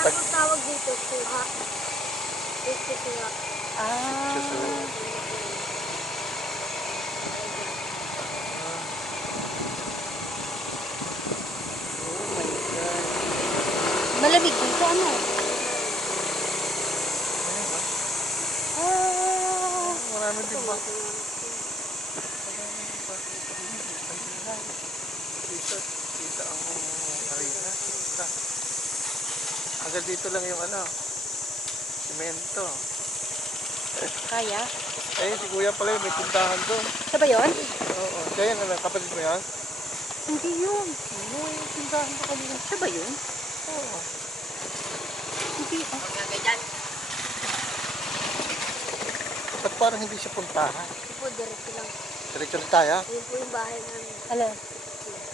Ang tawag dito, suha. Dito suha. Oh my God. Malamig dito, ano? Marami din ba? Kita ang arena. Hanggang dito lang yung ano, simento. Kaya? Eh, si kuya pala yung may tindahan doon. Sa ba yun? Oo. Kaya na lang, kapatid mo yan? Hindi yun. May tindahan na kanina. Sa ba yun? Oo. Hindi. Ba't parang hindi siya puntahan? Ito po, diretso lang. Diretso na tayo. Ayun po yung bahay namin. Alin?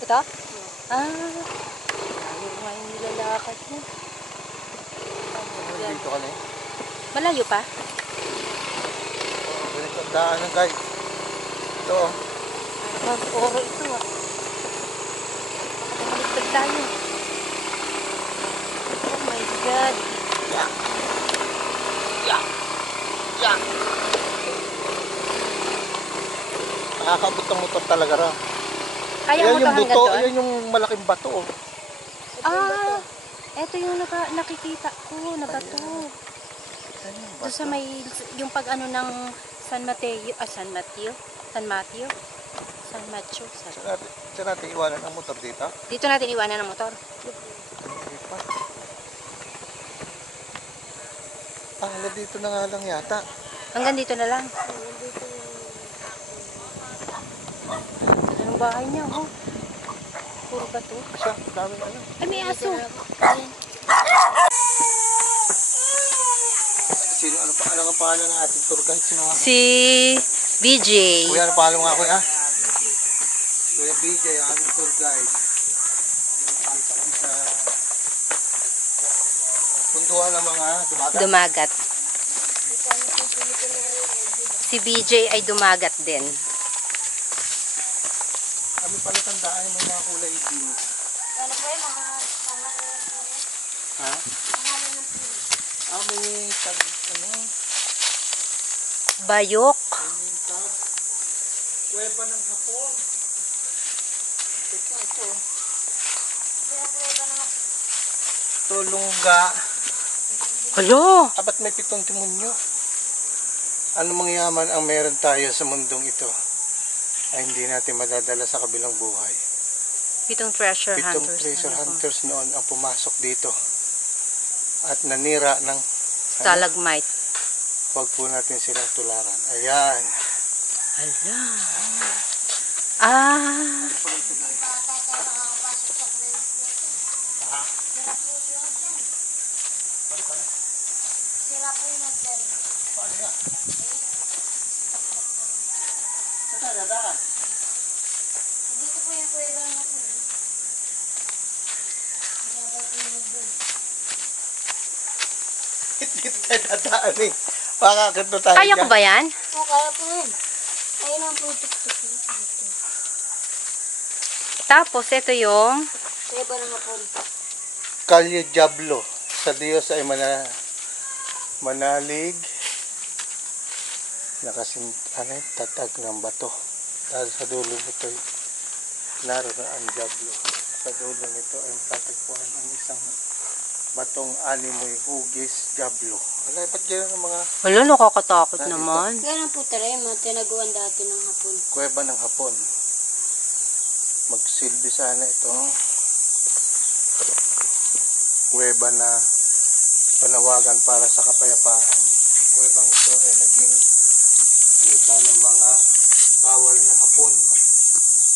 Ito? Ayaw nga yung nilalakad mo. Dito ka na eh. Malayo pa? Ganito ang daanan guys. Ito oh. Parang oro ito ah. Baka tayo. Oh my God. Nakakaabot ng motor talaga ra. Kaya mo Ayan ito yung hanggang buto, doon? ayan yung malaking bato oh. Eto yung nakikita ko na bato. Ayan yung Doon sa bato. may, yung pag ano ng San Mateo. Saan natin iwanan ang motor dito? Dito natin iwanan ang motor. Hanggang dito na nga lang yata. Hanggang dito na lang. Anong bahay niya, oh. Puro bato. Siya, daming ano. Ay, may aso. Sino, ano ang pangalan ng ating tour guide? Sino nga? Si BJ. Kuya, ano pangalan nga kuya? Kuya BJ, ang aming tour guide. Dito kami sa puntuhan ng mga dumagat. Dumagat. Si BJ ay dumagat din. Kami pala tandaan yung mga kulay blue. Ano po yung mga pangalan ng puno? Ha? Pangalan ng puno. May tag, ano? Bayok. May tag. Kuweba ng hapon. Ito. Kaya kuweba ng hapon. Tulungga. Hello. Ba't may 7 demonyo? Ano mangyaman ang meron tayo sa mundong ito ay hindi natin madadala sa kabilang buhay. 7 treasure 7 hunters. treasure hunters noon ang pumasok dito at nanira ng Stalagmite. Huwag po natin silang tularan. Ayan. Hala. Bata tayo nakakapasok sa kuweba. Ha? Sira po yung dyan. Paano? Sira po yung nagdari. Paano nga? Saan dadaan? Dito po yung kuweba ng hapon. Sira po yung nagdari. Hindi tayo dadaan eh. Makakaganda tayo Kaya ko dyan. ba yan? O, kaya po yun. Ayun ang po tuk-tuk. Tapos, ito yung Kuweba ng hapon. Kalye Diablo. Sa Diyos ay manalig. Tatag ng bato. Dahil sa dulo nito ay naroon ang Diablo. Sa dulo nito ay tatagpuan ang isang batong animoy hugis Diablo. Wala, ba't gano'n ang mga wala, nakakatakot Dito. naman. Ganun po talaga yung mga tinaguan dati ng hapon. kuweba ng hapon? Magsilbi sana itong kuweba na panawagan para sa kapayapaan. Kuwebang ito ay naging kita ng mga bawal na hapon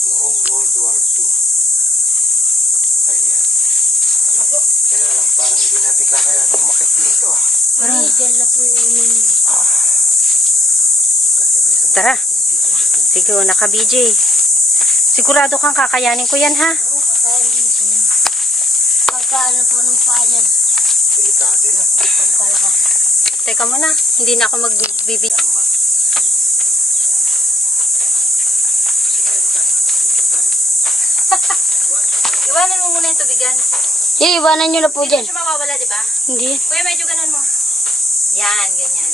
noong World War II. Ayan. Kaya lang, parang hindi natin kakayanan umakit dito. Parang dyan na po yung uno nila. Tara. Sige, naka BJ. Sigurado kang kakayanin ko yan, ha? Oo, kakainin mo po yun. Pagkaano po ng payan. Delikado yan. Pagkalaka. Teka muna, hindi na ako magbibig. Iwanan mo muna yung tubigan. Iwanan nyo na po Hindi dyan. siya mawawala, di ba? Hindi. Kuya, medyo ganun mo. Yan, ganyan.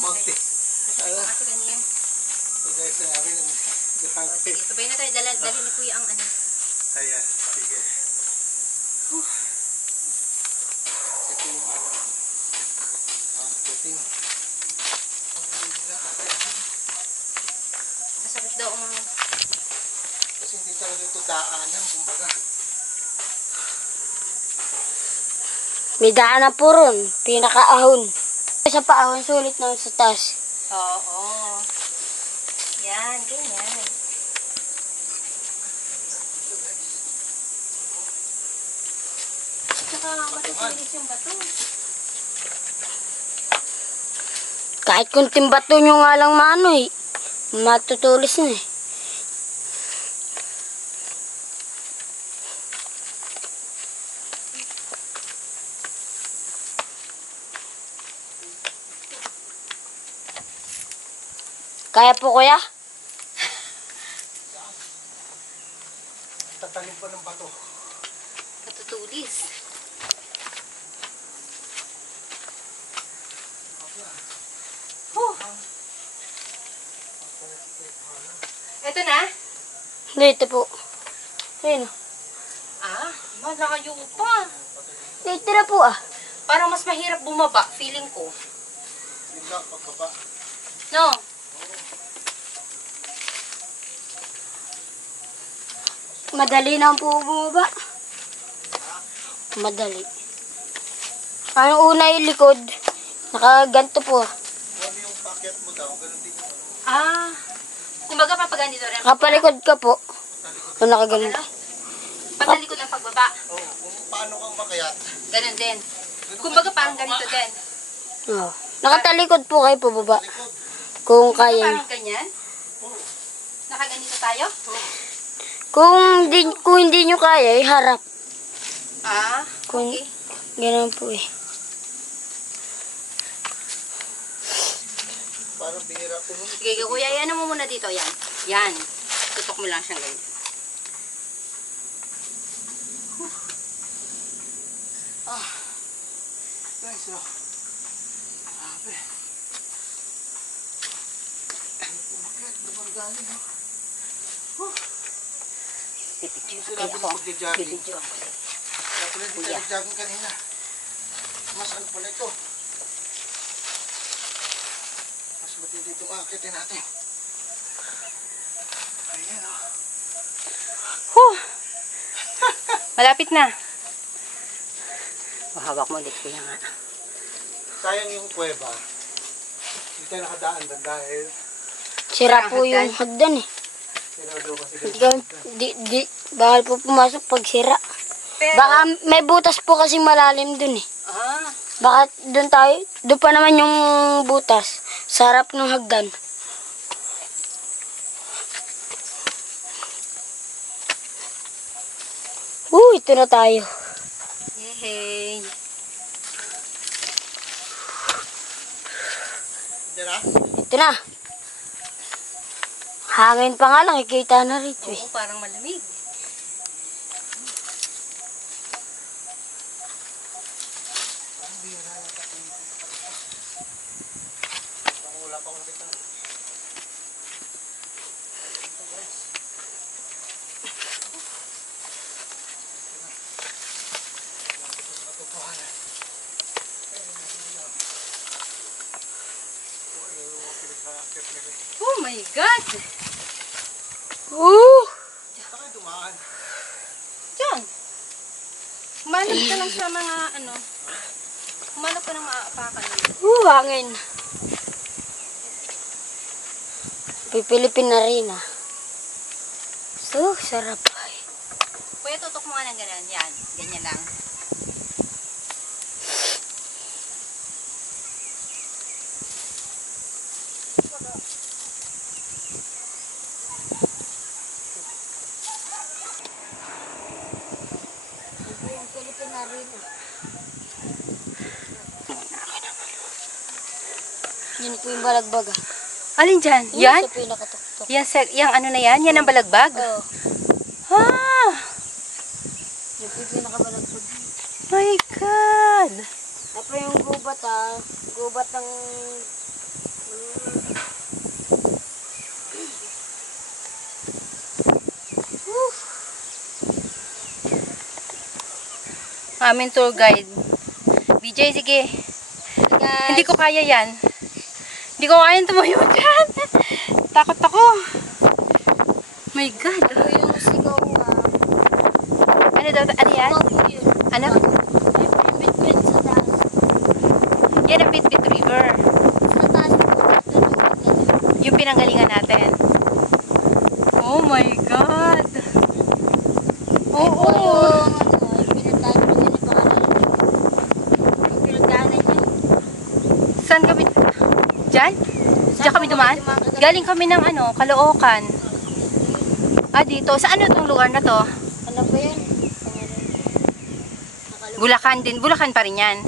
Magti. Kasi ganyan. Sige, sinabi ng O, sige, sabay na tayo. Dali ni Kuya ang ano. Ayan, sige. Ito yung puting. Masakit daw ang... Kasi hindi talaga ito daanan, kumbaga. May daanan po ron. Pinakaahon. Sa paahon, sulit na sa taas. Oo. Yan, ganyan. Tsaka matutulis yung bato. Kahit kunting bato nyo nga lang maano eh. Matutulis na eh. Kaya po kuya? Tatalim pa ng bato. Matutulis. Ito na? Dito po. Ayun. Malayo pa. Dito na po ah. Parang mas mahirap bumaba, feeling ko. Yun lang, pagbaba. No? Madali na po bumaba. Madali. Ang una yung likod. Nakaganto po. Ano yung packet mo daw? Ganun din yung Kumbaga papagan dito rin. Nakapalikod ka po. O nakaganto. Ano? Patalikod ang pagbaba. Oo, kung paano kang makayat. Ganun din. Kumbaga parang ganito din. Oh. Nakatalikod po kayo pababa. Likod. Kung Kumbaga kaya. parang ganyan. Nakaganito tayo? Kung hindi nyo kaya, harap. Okay. Ganun po eh. Parang bihira ko nun. Sige, kuya, yan mo muna dito. Yan. Yan. Tutok mo lang siyang ganyan. Guys, oh. Grabe. Umakyat, damang galing, oh. Yung sinabi mo magja-jogging. Kaya pala hindi tayo nag-jogging kanina. Mas ano pala ito? Mas matindi itong akitin natin. Ayan, oh. Malapit na. Hawak mo ulit, kuya nga. Sayang yung kuweba. Hindi tayo nakadaan doon dahil Sira po yung hagdan eh. sinado kasi Bawal po pumasok pag sira. Pero, Baka may butas po kasi malalim dun eh. Baka doon pa naman yung butas. Sa harap ng hagdan. Ito na tayo. Yehey. Diyan na? Ito na. Hangin pa nga lang, ikita na rito eh. Oo, parang malamig. Wala pa akong kita. Oh my God! Saan kayo dumaan? Diyan. Humanap ka lang sa mga ano. Humanap ka ng maaapakan. Hangin. Pipilipin na rin ah. Sarap ay. Kuya, tutok mo nga ng ganyan. Yan. Ganyan lang. Pilipin na rin ah. Yan po yung balagbag ah. Alin dyan? Yan? Sa pinakatuktok. Yan, yung ano na yan? Yan ang balagbag? Oo. Ah! Yung pinakabalag po. My God! Tapos yung gubat gubat ng... Aming tour guide. BJ, sige. Guys, Hindi ko kaya yan. Hindi ko kaya tumayo dyan. Takot ako. My God. ito yung sigaw Ano daw? Ano yan? sigaw po yun. Ano? May bit-bit sa taas. Yan ang Bitbit River. Sa taas po. Yung pinanggalingan natin. Oh my God. Oo. Oo. Yung pinagdaan ko din na yung pinagdaanan niya. Saan kami? Diyan? Diyan kami dumaan? Galing kami ng Caloocan. Ah, dito. Sa ano tong lugar na to? Ano ba yan? Bulacan din. Bulacan pa rin yan.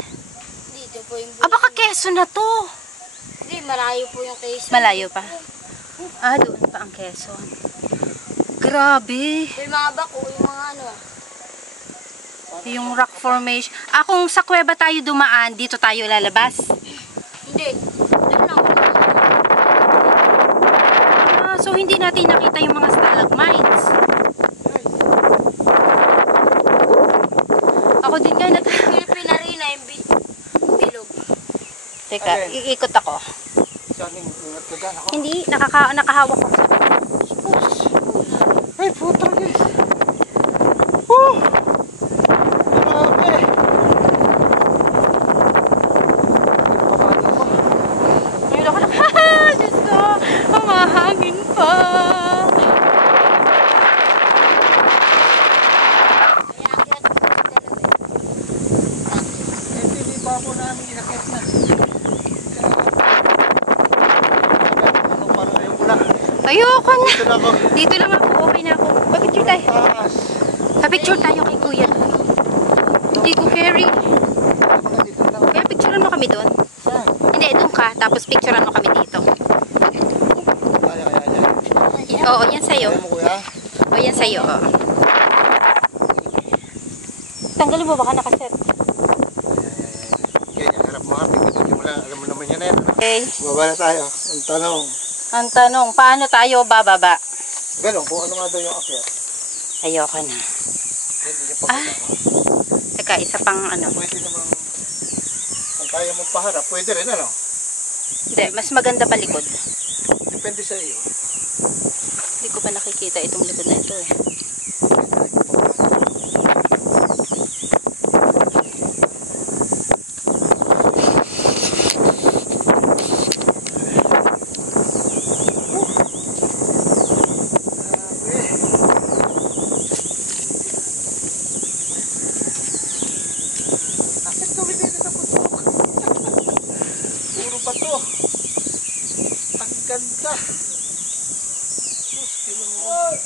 Dito po yung... Ah, baka Quezon na to. Hindi, malayo po yung case. Malayo pa. Ah, doon pa ang Quezon. Grabe. Yung mga bako, yung mga Yung rock formation. Ah, kung sa kuweba tayo dumaan, dito tayo lalabas. Hindi. Doon lang. Ah, so hindi natin nakita yung mga stalagmites. Ako din nga Philippine Arena yung bilog. Teka, iikot ako. Saan yung ingat ka dyan ako? Hindi, nakahawak ako sa... Ay, puta guys. Woo! Grabe. Pamalo ko. Ngayon ako lang, haha! Diyos ko! Ang mahangin pa! Kaya agad po yung dalawa. Eh, hindi pa po namin inakit na. Ano parang yung bula? Ayoko na! Ito na ako. Dito lang ako, okay na ako. Papicture tayo. Taas. Papicture tayo kay kuya. Hindi ko carry. Wala, dito lang. Kaya picturean mo kami doon. Saan? Hindi, doon ka. Tapos picturean mo kami dito. Kaya yan. Oo, yan sa'yo. Kaya mo kuya? O, yan sa'yo. Oo. Tanggalin mo, baka nakaset. Kaya harap mo happy. Alam mo naman yan na yan. Okay. Baba na tayo. Ang tanong. Ang tanong, paano tayo bababa? Ganun, kung ano nga daw yung akyat. Ayoko na. Hindi niya Ah. Teka, isa pang Pwede namang, kung kaya mong paharap, pwede rin ano. Hindi, mas maganda palikod. Depende sa iyo. Hindi ko pa nakikita itong likod na ito eh. Bakit kami dito sa putok? Puro bato. Ang ganda. Sus,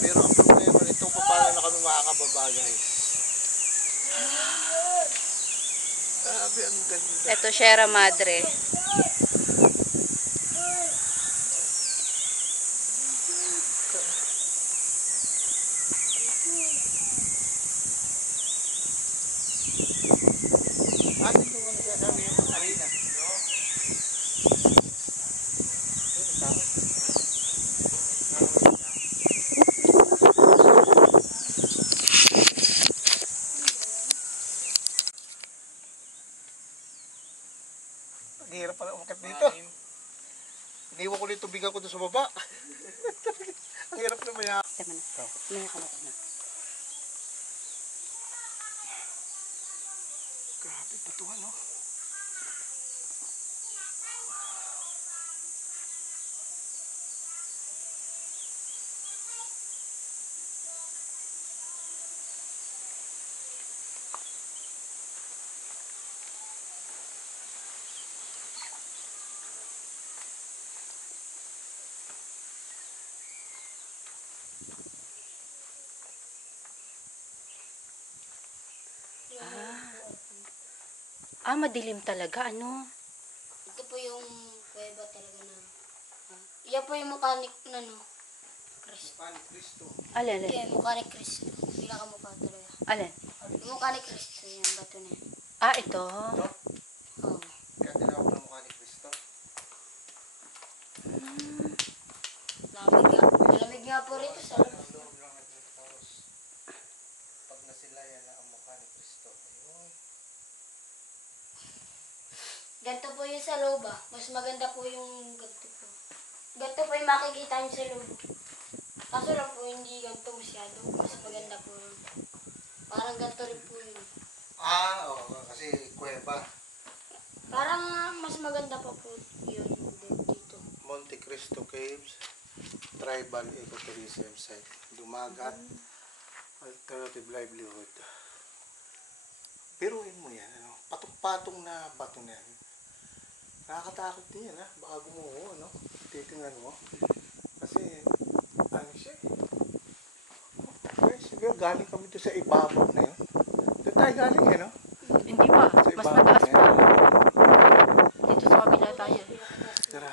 pero ang problema nito, paano na kami makakababa, guys? Grabe, ang ganda. Ito, Sierra Madre. Atin ko ano kaya kami yung arena. No? Ang hirap pala umakyat dito. Iniwan ko na yung tubigan ko doon sa baba. Ang hirap naman yan. Tama na. Tumaya ka na. Grabe, batuhan, no? Ah, madilim talaga. Ano? Ito po yung kuweba talaga na. Iyan po yung mechanic na Cristo. Mukha ni Cristo. Alin, alin? Okay, mukha ni Cristo. Pinakamukha talaga. Alin? Yung mukha ni Cristo, yung bato na yan. Ah, ito. Ito? Oo. Kaya tinawag na mukha ni Cristo. Malamig nga po rito sa Ang loob lang nagtapos. Pag nasilayan na ang mukha ni Cristo. Ayun. ganito po yung sa loob ah. Mas maganda po yung ganito po. Ganito po yung makikita nyo sa loob. Kaso lang po hindi ganito masyado. Mas maganda po yun. Parang ganito rin po yun. Oo. Kasi kuweba. Parang mas maganda pa po yun dito. Monte Cristo Caves. Tribal Ecotourism Site. Dumagat. Alternative livelihood. Piruin mo yan. Ano? Patong-patong na bato na yan. Nakakatakot din yan, ha? Baka gumuho, ano? Titingnan mo. Kasi, ano siya eh. Okay, siguro galing kami doon sa ibabaw na yun. Doon tayo galing eh, no? Hindi pa. Sa Mas ibabaw mataas na pa. yan. Dito sa kabila tayo. Tara.